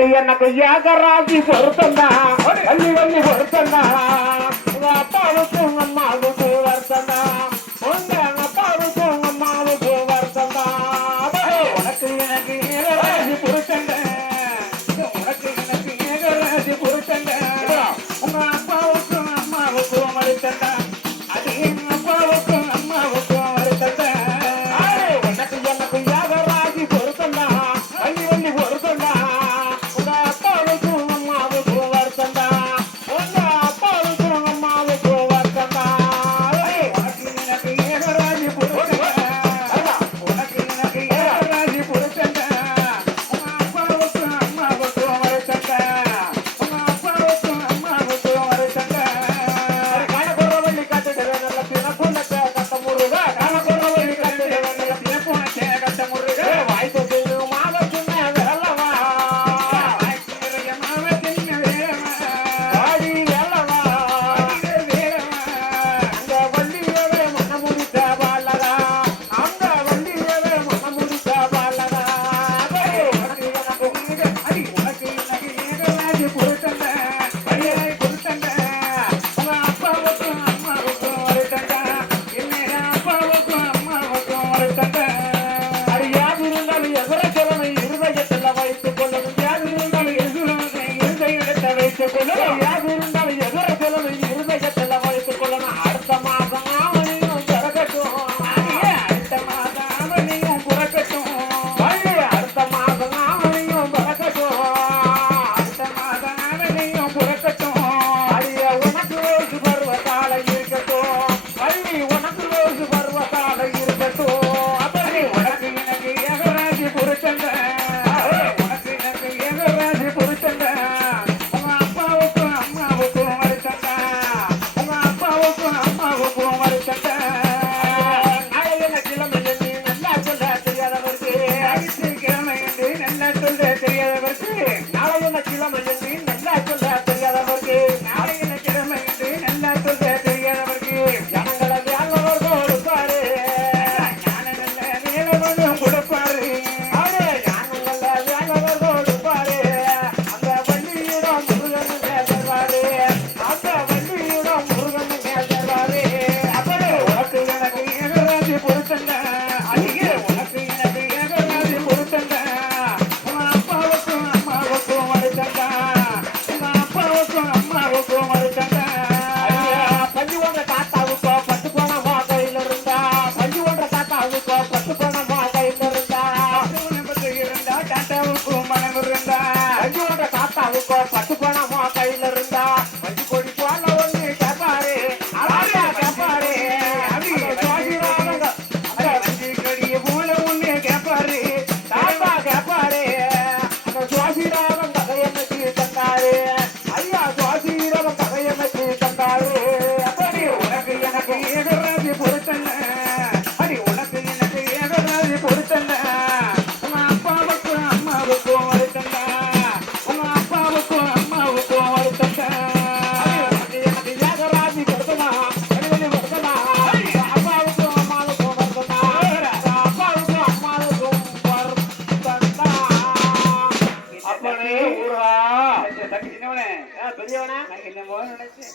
உனக்கு எனக்கு ஏகராசி பொருத்தந்தா அள்ளி வள்ளி பொருத்தந்தா உங்க அப்பாவுக்கும் உங்க அம்மாவுக்கும் பெரியவனே? பெரியவனா எனக்கு என்னமோ நினைச்சு